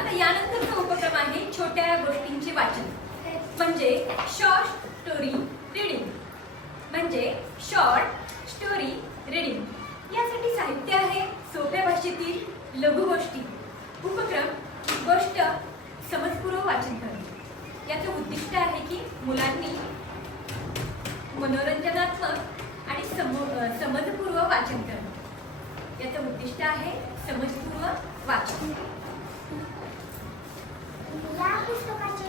आता यानंतरचा उपक्रम आहे छोट्या गोष्टींचे वाचन. म्हणजे शॉर्ट स्टोरी रिडिंग म्हणजे शॉर्ट स्टोरी रिडिंग यासाठी साहित्य आहे सोप्या भाषेतील लघु गोष्टी. उपक्रम गोष्ट समजपूर्व वाचन करणे. याचं उद्दिष्ट आहे की मुलांनी मनोरंजनात्मक आणि सम समजपूर्व वाचन करणं. याचं उद्दिष्ट आहे समजपूर्व वाचन. পুস্তক আছে